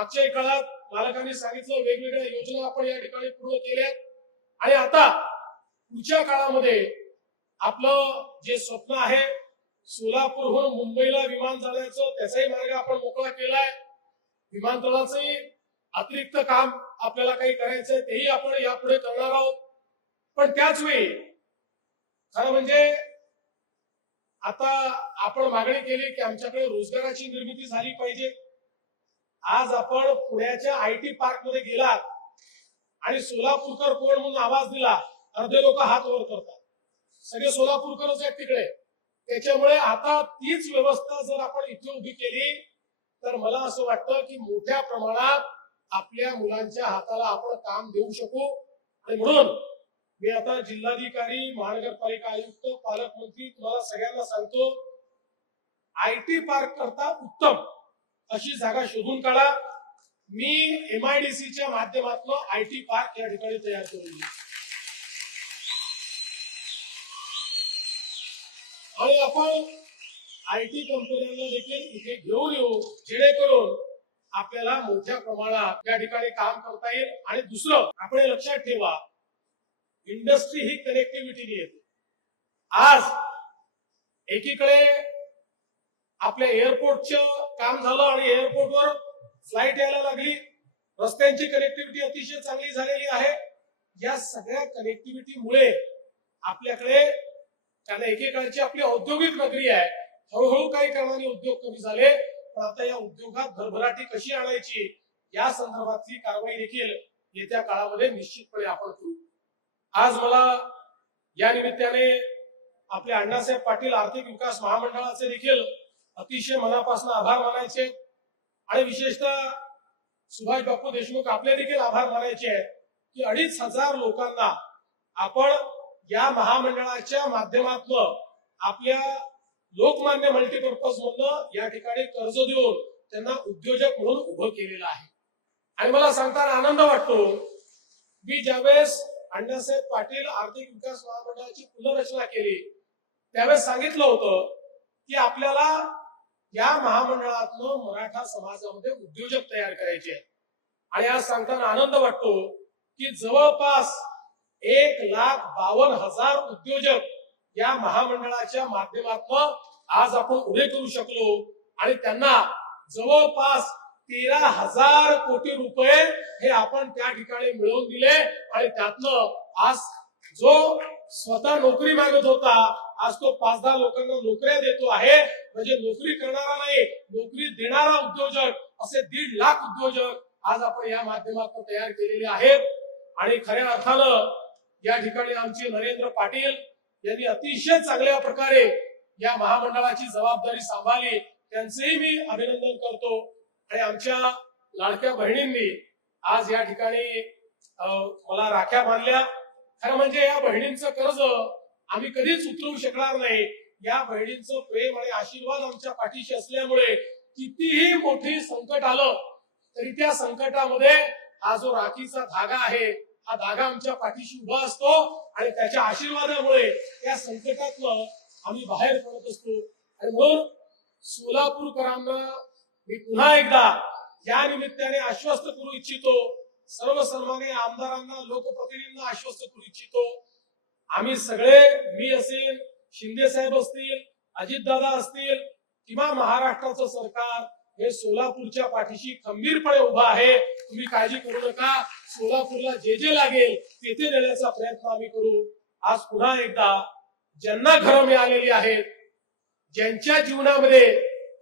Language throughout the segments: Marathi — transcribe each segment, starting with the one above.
मागच्याही काळात पालकांनी सांगितलं वेगवेगळ्या योजना आपण या ठिकाणी पूर्ण केल्या आणि आता पुढच्या काळामध्ये आपलं जे स्वप्न आहे सोलापूरहून मुंबईला विमान जाण्याचं त्याचाही मार्ग आपण मोकळा केलाय. विमानतळाचंही अतिरिक्त काम आपल्याला काही करायचंय तेही आपण यापुढे करणार आहोत. पण त्याच वेळी खरं म्हणजे आता आपण मागणी केली की आमच्याकडे रोजगाराची निर्मिती झाली पाहिजे. आज आपण पुण्याच्या आय टी पार्कमध्ये गेलात आणि सोलापूरकर कोण म्हणून आवाज दिला अर्धे लोक हात वर करतात. सगळे सोलापूरकरच आहेत तिकडे. त्याच्यामुळे आता तीच व्यवस्था जर आपण इथे उभी केली तर मला असं वाटतं की मोठ्या प्रमाणात आपल्या मुलांच्या हाताला आपण काम देऊ शकू. आणि म्हणून मी आता जिल्हाधिकारी महानगरपालिका आयुक्त पालकमंत्री तुम्हाला सगळ्यांना सांगतो आय टी पार्क करता उत्तम. अशी जागा शोधून काढा. मी एमआयडीसीच्या माध्यमातून आय टी पार्क या ठिकाणी तयार करून. आणि आपण आय टी कंपन्यांना देखील इथे घेऊन येऊ जेणेकरून आपल्याला मोठ्या प्रमाणात या ठिकाणी काम करता येईल. आणि दुसरं आपण लक्षात ठेवा इंडस्ट्री ही कनेक्टिव्हिटी येते. आज एकीकडे आपल्या एअरपोर्टचं काम झालं आणि एअरपोर्टवर फ्लाईट यायला लागली. रस्त्यांची कनेक्टिव्हिटी अतिशय चांगली झालेली आहे. या सगळ्या कनेक्टिव्हिटीमुळे आपल्याकडे कारण एकेकाळची आपली औद्योगिक नगरी आहे. हळूहळू काही कारणाने उद्योग कमी झाले. पण आता या उद्योगात भरभराटी कशी आणायची या संदर्भातली कारवाई देखील येत्या काळामध्ये निश्चितपणे आपण करू. आज मला या निमित्ताने आपले अण्णासाहेब पाटील आर्थिक विकास महामंडळाचे देखील अतिशय मनापासून आभार मानायचे आणि विशेषतः सुभाष बापू देशमुख आपले देखील आभार मानायचे आहेत की अडीच हजार लोकांना आपण या महामंडळाच्या माध्यमातून आपल्या लोकमान्य मल्टीपर्पज मधनं या ठिकाणी कर्ज देऊन त्यांना उद्योजक म्हणून उभं केलेलं आहे. आणि मला सांगताना आनंद वाटतो मी ज्यावेळेस अण्णासाहेब पाटील आर्थिक विकास महामंडळाची पुनर्रचना केली त्यावेळेस सांगितलं होतं की आपल्याला या महामंडळातनं मराठा समाजामध्ये उद्योजक तयार करायचे आहेत. आणि आज सांगताना आनंद वाटतो की जवळपास एक लाख बावन्न हजार उद्योजक या महामंडळाच्या माध्यमातून आज आपण उभे करू शकलो. आणि त्यांना जवळपास तेरा हजार कोटी रुपये हे आपण त्या ठिकाणी मिळवून दिले. आणि त्यातनं आज जो स्वतः नोकरी मागत होता आज तो पाच दहा लोकांना नोकऱ्या देतो आहे. म्हणजे नोकरी करणारा नाही नोकरी देणारा उद्योजक असे दीड लाख उद्योजक आज आपण या माध्यमातून तयार केलेले आहेत. आणि खऱ्या अर्थानं या ठिकाणी आमचे नरेंद्र पाटील यांनी अतिशय चांगल्या प्रकारे या महामंडळाची जबाबदारी सांभाळली. त्यांचेही मी अभिनंदन करतो. आणि आमच्या लाडक्या बहिणींनी आज या ठिकाणी अं, मला राख्या बांधल्या खरं म्हणजे या बहिणींचं कर्ज आम्ही कधीच उतरवू शकणार नाही. या बहिणींचं प्रेम आणि आशीर्वाद आमच्या पाठीशी असल्यामुळे कितीही मोठी संकट आलं तरी त्या संकटामध्ये हा जो राखीचा धागा आहे हा धागा आमच्या पाठीशी उभा असतो आणि त्याच्या आशीर्वादामुळे त्या संकटातलं आम्ही बाहेर पडत असतो. आणि म्हणून सोलापूरकरांना मी पुन्हा एकदा या निमित्ताने आश्वस्त करू इच्छितो. सर्व सन्मान्य आमदारांना लोकप्रतिनिधींना आश्वस्त करू इच्छितो. आम्ही सगळे मी असेल शिंदे साहेब असतील अजितदादा असतील किंवा महाराष्ट्राचं सरकार हे सोलापूरच्या पाठीशी खंबीरपणे उभा आहे तुम्ही काळजी करू नका. सोलापूरला जे जे लागेल ते ते देण्याचा प्रयत्न आम्ही करू. आज पुन्हा एकदा ज्यांना घरं मिळालेली आहेत ज्यांच्या जीवनामध्ये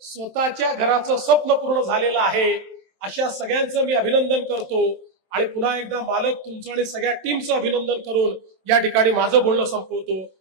स्वतःच्या घराचं स्वप्न पूर्ण झालेलं आहे अशा सगळ्यांचं मी अभिनंदन करतो. आणि पुन्हा एकदा मालक तुमचं आणि सगळ्या टीमचं अभिनंदन करून या ठिकाणी माझं बोलणं संपवतो.